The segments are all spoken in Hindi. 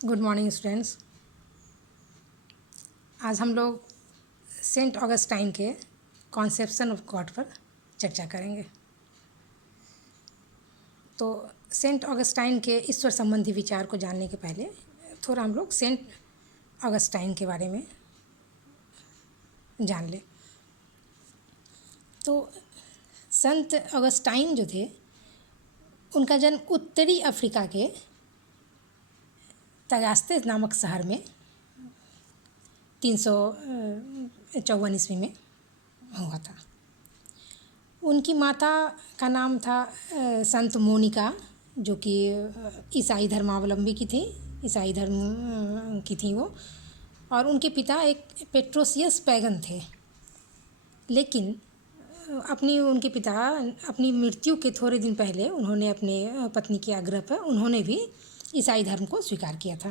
Good morning students. आज हम लोग सेंट ऑगस्टाइन के कॉन्सेप्शन ऑफ गॉड पर चर्चा करेंगे। तो सेंट ऑगस्टाइन के ईश्वर संबंधी विचार को जानने के पहले थोड़ा हम लोग सेंट ऑगस्टाइन के बारे में जान लें। तो संत ऑगस्टाइन जो थे उनका जन्म उत्तरी अफ्रीका के तगास्ते नामक शहर में 354 ईस्वी में हुआ था। उनकी माता का नाम था संत मोनिका, जो कि ईसाई धर्मावलंबी की थी, ईसाई धर्म की थी वो। और उनके पिता एक पेट्रोसियस पैगन थे। लेकिन उनके पिता अपनी मृत्यु के थोड़े दिन पहले उन्होंने अपने पत्नी के आग्रह पर उन्होंने भी ईसाई धर्म को स्वीकार किया था।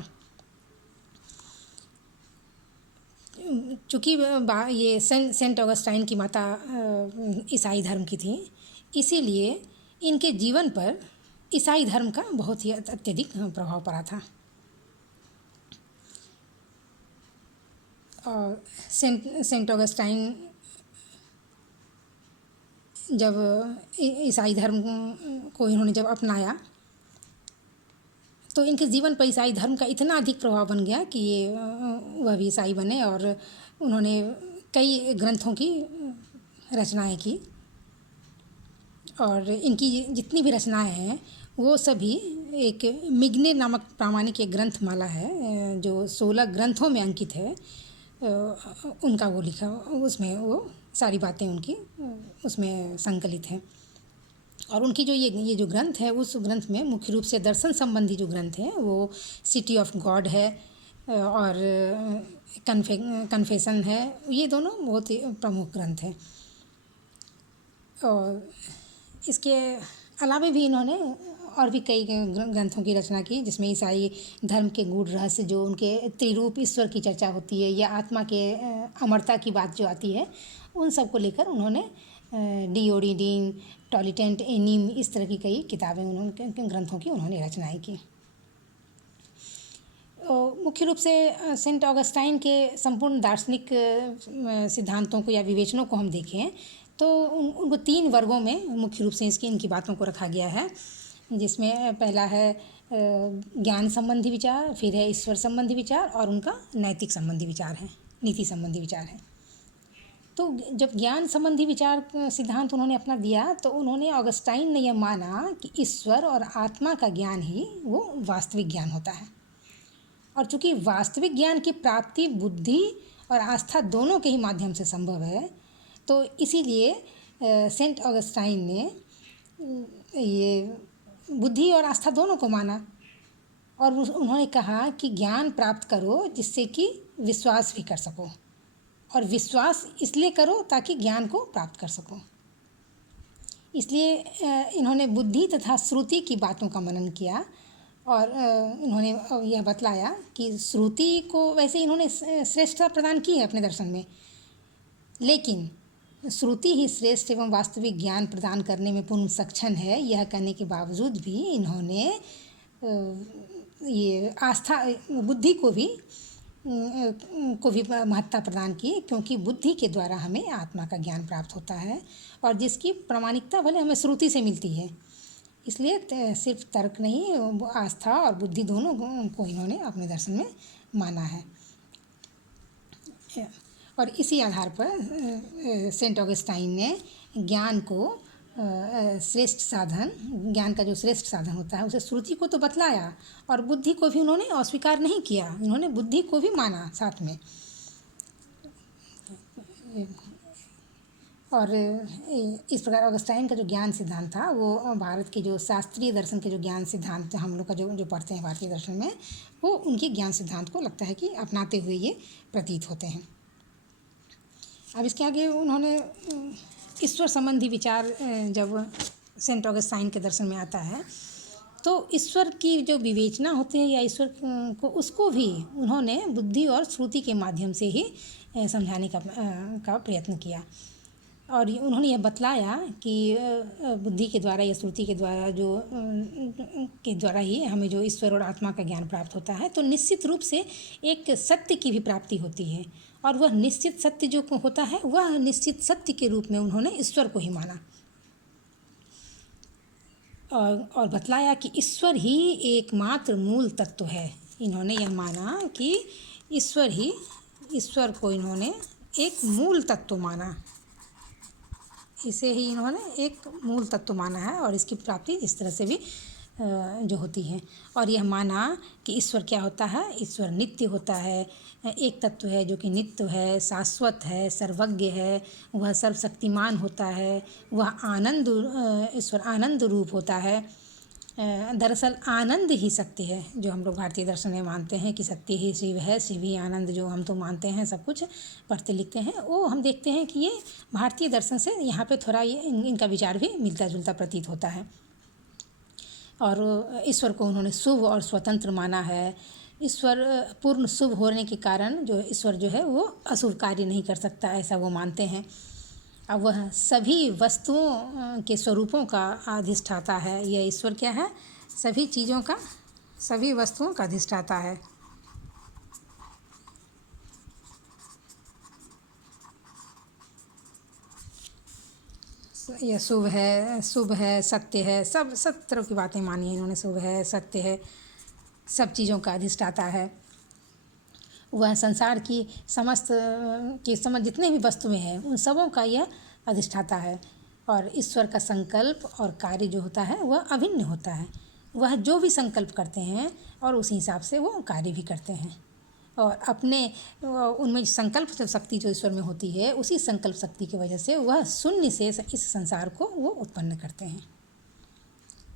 चूँकि ये सेंट ऑगस्टाइन की माता ईसाई धर्म की थी, इसीलिए इनके जीवन पर ईसाई धर्म का बहुत ही अत्यधिक प्रभाव पड़ा था। और सेंट ऑगस्टाइन जब ईसाई धर्म को इन्होंने जब अपनाया तो इनके जीवन पर ईसाई धर्म का इतना अधिक प्रभाव बन गया कि वह भी ईसाई बने और उन्होंने कई ग्रंथों की रचनाएं की। और इनकी जितनी भी रचनाएं हैं वो सभी एक मिग्ने नामक प्रामाणिक एक ग्रंथमाला है जो 16 ग्रंथों में अंकित है। उनका वो लिखा, उसमें वो सारी बातें उनकी उसमें संकलित हैं। और उनकी जो ये जो ग्रंथ है, उस ग्रंथ में मुख्य रूप से दर्शन संबंधी जो ग्रंथ हैं वो सिटी ऑफ गॉड है और कन्फेशन है। ये दोनों बहुत ही प्रमुख ग्रंथ हैं। और इसके अलावा भी इन्होंने और भी कई ग्रंथों की रचना की, जिसमें ईसाई धर्म के गूढ़ रहस्य, जो उनके त्रिरूप ईश्वर की चर्चा होती है या आत्मा के अमरता की बात जो आती है, उन सब को लेकर उन्होंने डिओडिडीन, टॉलिटेंट, एनीम, इस तरह की कई किताबें उन्होंने ग्रंथों की उन्होंने रचनाएं की। मुख्य रूप से सेंट ऑगस्टाइन के संपूर्ण दार्शनिक सिद्धांतों को या विवेचनों को हम देखें तो उनको 3 वर्गों में मुख्य रूप से इनकी बातों को रखा गया है, जिसमें पहला है ज्ञान संबंधी विचार, फिर है ईश्वर संबंधी विचार और उनका नैतिक संबंधी विचार है, नीति संबंधी विचार है। तो जब ज्ञान संबंधी विचार सिद्धांत उन्होंने अपना दिया तो उन्होंने ऑगस्टाइन ने यह माना कि ईश्वर और आत्मा का ज्ञान ही वो वास्तविक ज्ञान होता है। और चूँकि वास्तविक ज्ञान की प्राप्ति बुद्धि और आस्था दोनों के ही माध्यम से संभव है, तो इसीलिए सेंट ऑगस्टाइन ने ये बुद्धि और आस्था दोनों को माना। और उन्होंने कहा कि ज्ञान प्राप्त करो जिससे कि विश्वास भी कर सको, और विश्वास इसलिए करो ताकि ज्ञान को प्राप्त कर सको। इसलिए इन्होंने बुद्धि तथा श्रुति की बातों का मनन किया और इन्होंने यह बतलाया कि श्रुति को वैसे इन्होंने श्रेष्ठता प्रदान की है अपने दर्शन में, लेकिन श्रुति ही श्रेष्ठ एवं वास्तविक ज्ञान प्रदान करने में पूर्ण सक्षम है। यह कहने के बावजूद भी इन्होंने ये आस्था, बुद्धि को भी महत्ता प्रदान की, क्योंकि बुद्धि के द्वारा हमें आत्मा का ज्ञान प्राप्त होता है और जिसकी प्रामाणिकता भले हमें श्रुति से मिलती है। इसलिए सिर्फ तर्क नहीं, आस्था और बुद्धि दोनों को इन्होंने अपने दर्शन में माना है। और इसी आधार पर सेंट ऑगस्टाइन ने ज्ञान को श्रेष्ठ साधन, ज्ञान का जो श्रेष्ठ साधन होता है उसे श्रुति को तो बतलाया और बुद्धि को भी उन्होंने अस्वीकार नहीं किया, इन्होंने बुद्धि को भी माना साथ में। और इस प्रकार ऑगस्टाइन का जो ज्ञान सिद्धांत था वो भारत के जो शास्त्रीय दर्शन के जो ज्ञान सिद्धांत हम लोग का जो पढ़ते हैं भारतीय दर्शन में, वो उनके ज्ञान सिद्धांत को लगता है कि अपनाते हुए ये प्रतीत होते हैं। अब इसके आगे उन्होंने ईश्वर संबंधी विचार जब सेंट ऑगस्टाइन के दर्शन में आता है तो ईश्वर की जो विवेचना होती है या ईश्वर को, उसको भी उन्होंने बुद्धि और श्रुति के माध्यम से ही समझाने का प्रयत्न किया। और उन्होंने यह बतलाया कि बुद्धि के द्वारा या श्रुति के द्वारा के द्वारा ही हमें जो ईश्वर और आत्मा का ज्ञान प्राप्त होता है, तो निश्चित रूप से एक सत्य की भी प्राप्ति होती है, और वह निश्चित सत्य जो होता है वह निश्चित सत्य के रूप में उन्होंने ईश्वर को ही माना और बतलाया कि ईश्वर ही एकमात्र मूल तत्व है। इन्होंने यह माना कि ईश्वर को इन्होंने एक मूल तत्व माना, इसे ही इन्होंने एक मूल तत्व माना है, और इसकी प्राप्ति इस तरह से भी जो होती है। और यह माना कि ईश्वर क्या होता है, ईश्वर नित्य होता है, एक तत्व है जो कि नित्य है, शाश्वत है, सर्वज्ञ है, वह सर्वशक्तिमान होता है, वह ईश्वर आनंद रूप होता है। दरअसल आनंद ही सत्य है, जो हम लोग भारतीय दर्शन में मानते हैं कि सत्य ही शिव है, शिव ही आनंद, जो हम तो मानते हैं, सब कुछ पढ़ते लिखते हैं, वो हम देखते हैं कि ये भारतीय दर्शन से यहाँ पे थोड़ा ये इनका विचार भी मिलता जुलता प्रतीत होता है। और ईश्वर को उन्होंने शुभ और स्वतंत्र माना है। ईश्वर पूर्ण शुभ होने के कारण जो ईश्वर जो है वो अशुभ कार्य नहीं कर सकता, ऐसा वो मानते हैं। अब वह सभी वस्तुओं के स्वरूपों का अधिष्ठाता है। यह ईश्वर क्या है, सभी चीज़ों का, सभी वस्तुओं का अधिष्ठाता है। यह शुभ है, सत्य है, सब तरह की बातें मानी हैं इन्होंने। शुभ है, सत्य है, सब चीज़ों का अधिष्ठाता है। वह संसार की समस्त जितने भी वस्तुएं हैं उन सबों का यह अधिष्ठाता है। और ईश्वर का संकल्प और कार्य जो होता है वह अभिन्न होता है। वह जो भी संकल्प करते हैं और उस हिसाब से वो कार्य भी करते हैं, और अपने उनमें संकल्प शक्ति जो ईश्वर में होती है, उसी संकल्प शक्ति की वजह से वह शून्य से इस संसार को वो उत्पन्न करते हैं।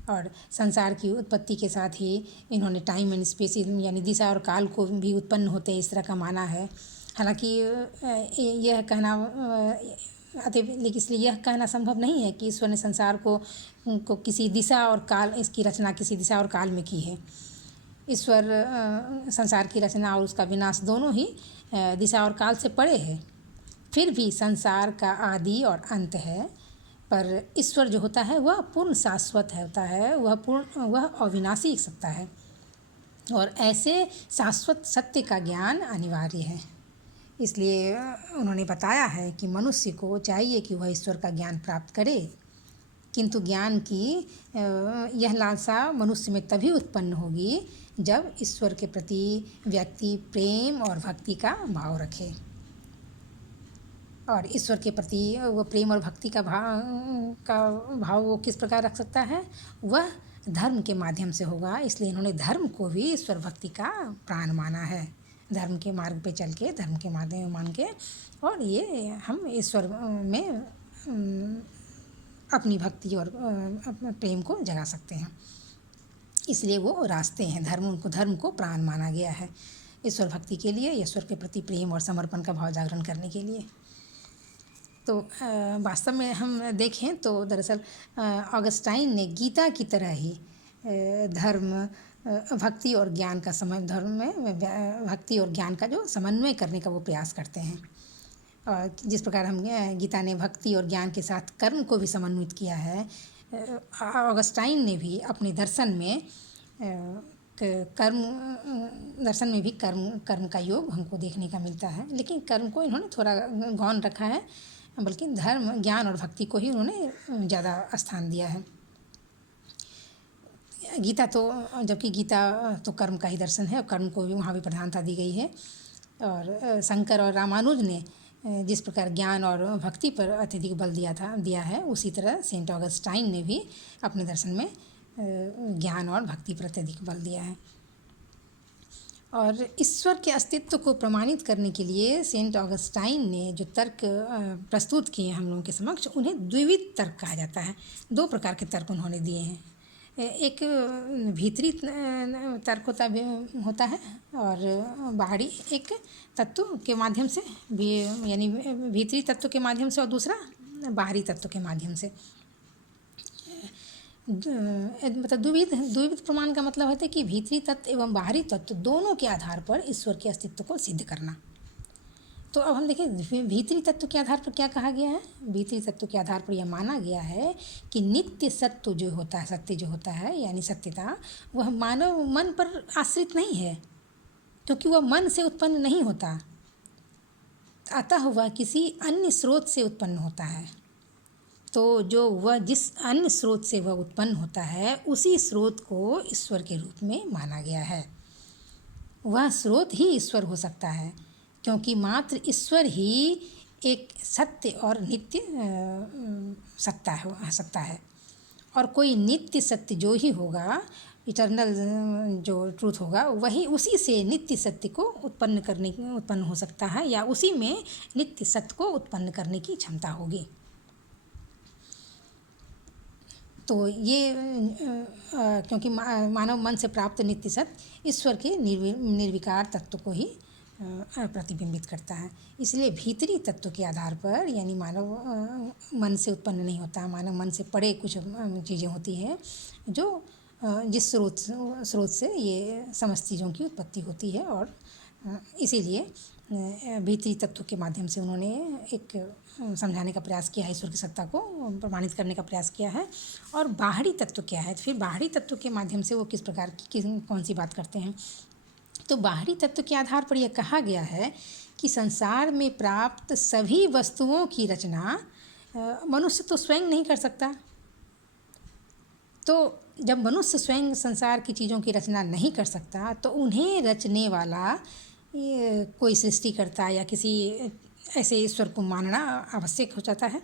और संसार की उत्पत्ति के साथ ही इन्होंने टाइम एंड स्पेस यानी दिशा और काल को भी उत्पन्न होते हैं, इस तरह का माना है। हालांकि यह कहना लेकिन इसलिए यह कहना संभव नहीं है कि ईश्वर ने संसार को किसी दिशा और काल, इसकी रचना किसी दिशा और काल में की है। ईश्वर संसार की रचना और उसका विनाश दोनों ही दिशा और काल से परे है। फिर भी संसार का आदि और अंत है, पर ईश्वर जो होता है वह पूर्ण शाश्वत होता है, वह अविनाशी सत्ता है, और ऐसे शाश्वत सत्य का ज्ञान अनिवार्य है। इसलिए उन्होंने बताया है कि मनुष्य को चाहिए कि वह ईश्वर का ज्ञान प्राप्त करे, किंतु ज्ञान की यह लालसा मनुष्य में तभी उत्पन्न होगी जब ईश्वर के प्रति व्यक्ति प्रेम और भक्ति का भाव रखे। और ईश्वर के प्रति वो प्रेम और भक्ति का भाव वो किस प्रकार रख सकता है, वह धर्म के माध्यम से होगा। इसलिए इन्होंने धर्म को भी ईश्वर भक्ति का प्राण माना है। धर्म के मार्ग पे चल के, धर्म के माध्यम मान के, और ये हम ईश्वर में अपनी भक्ति और प्रेम को जगा सकते हैं। इसलिए वो रास्ते हैं, उनको धर्म को प्राण माना गया है ईश्वर भक्ति के लिए, ईश्वर के प्रति प्रेम और समर्पण का भाव जागरण करने के लिए। तो वास्तव में हम देखें तो दरअसल ऑगस्टाइन ने गीता की तरह ही धर्म, भक्ति और ज्ञान का धर्म में भक्ति और ज्ञान का जो समन्वय करने का वो प्रयास करते हैं। और जिस प्रकार हम गीता ने भक्ति और ज्ञान के साथ कर्म को भी समन्वित किया है, ऑगस्टाइन ने भी अपने दर्शन में कर्म का योग हमको देखने का मिलता है। लेकिन कर्म को इन्होंने थोड़ा गौण रखा है, बल्कि धर्म, ज्ञान और भक्ति को ही उन्होंने ज़्यादा स्थान दिया है। जबकि गीता तो कर्म का ही दर्शन है, और कर्म को भी वहाँ भी प्रधानता दी गई है। और शंकर और रामानुज ने जिस प्रकार ज्ञान और भक्ति पर अत्यधिक बल दिया है, उसी तरह सेंट ऑगस्टाइन ने भी अपने दर्शन में ज्ञान और भक्ति पर अत्यधिक बल दिया है। और ईश्वर के अस्तित्व को प्रमाणित करने के लिए सेंट ऑगस्टाइन ने जो तर्क प्रस्तुत किए हम लोगों के समक्ष, उन्हें द्विविध तर्क कहा जाता है। दो प्रकार के तर्क उन्होंने दिए हैं। एक भीतरी तर्क होता है, और बाहरी एक तत्व के माध्यम से भी, यानी भीतरी तत्व के माध्यम से, और दूसरा बाहरी तत्व के माध्यम से। मतलब द्विविध प्रमाण का मतलब होता है कि भीतरी तत्व एवं बाहरी तत्व दोनों के आधार पर ईश्वर के अस्तित्व को सिद्ध करना। तो अब हम देखें भीतरी तत्व के आधार पर क्या कहा गया है। भीतरी तत्व के आधार पर यह माना गया है कि नित्य सत्य जो होता है, सत्य जो होता है यानी सत्यता, वह मानव मन पर आश्रित नहीं है, क्योंकि वह मन से उत्पन्न नहीं होता, अतः वह किसी अन्य स्रोत से उत्पन्न होता है। तो जो वह जिस अन्य स्रोत से वह उत्पन्न होता है, उसी स्रोत को ईश्वर के रूप में माना गया है। वह स्रोत ही ईश्वर हो सकता है, क्योंकि मात्र ईश्वर ही एक सत्य और नित्य सत्ता हो सकता है। और कोई नित्य सत्य जो ही होगा, इटर्नल जो ट्रूथ होगा, वही उसी से नित्य सत्य को उत्पन्न हो सकता है, या उसी में नित्य सत्य को उत्पन्न करने की क्षमता होगी। तो ये क्योंकि मानव मन से प्राप्त नित्य सत्य ईश्वर के निर्विकार तत्व को ही प्रतिबिंबित करता है। इसलिए भीतरी तत्व के आधार पर, यानी मानव मन से उत्पन्न नहीं होता, मानव मन से परे कुछ चीज़ें होती हैं जो जिस स्रोत से ये समस्त चीज़ों की उत्पत्ति होती है। और इसीलिए भीतरी तत्व के माध्यम से उन्होंने एक समझाने का प्रयास किया है, ईश्वर की सत्ता को प्रमाणित करने का प्रयास किया है। और बाहरी तत्व क्या है, तो फिर बाहरी तत्व के माध्यम से वो किस प्रकार की कौन सी बात करते हैं। तो बाहरी तत्व के आधार पर यह कहा गया है कि संसार में प्राप्त सभी वस्तुओं की रचना मनुष्य तो स्वयं नहीं कर सकता। तो जब मनुष्य स्वयं संसार की चीज़ों की रचना नहीं कर सकता, तो उन्हें रचने वाला कोई सृष्टिकर्ता या किसी ऐसे ईश्वर को मानना आवश्यक हो जाता है,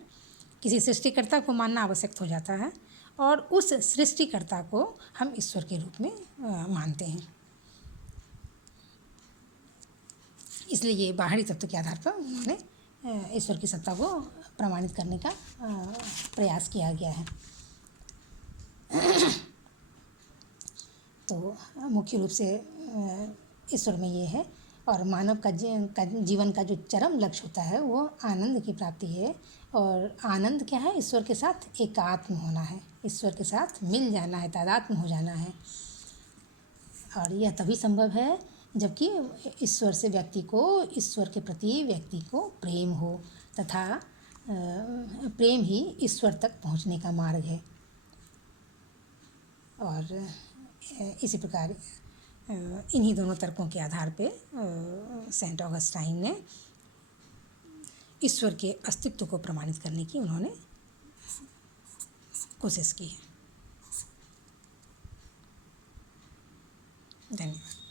किसी सृष्टिकर्ता को मानना आवश्यक हो जाता है, और उस सृष्टिकर्ता को हम ईश्वर के रूप में मानते हैं। इसलिए ये बाहरी तत्व के आधार पर उन्होंने ईश्वर की सत्ता को प्रमाणित करने का प्रयास किया गया है। तो मुख्य रूप से ईश्वर में ये है। और मानव का जीवन का जो चरम लक्ष्य होता है वो आनंद की प्राप्ति है। और आनंद क्या है, ईश्वर के साथ एकात्म होना है, ईश्वर के साथ मिल जाना है, तादात्म्य हो जाना है। और यह तभी संभव है जबकि ईश्वर से व्यक्ति को, ईश्वर के प्रति व्यक्ति को प्रेम हो, तथा प्रेम ही ईश्वर तक पहुंचने का मार्ग है। और इसी प्रकार इन्हीं दोनों तर्कों के आधार पे सेंट ऑगस्टाइन ने ईश्वर के अस्तित्व को प्रमाणित करने की उन्होंने कोशिश की है। धन्यवाद।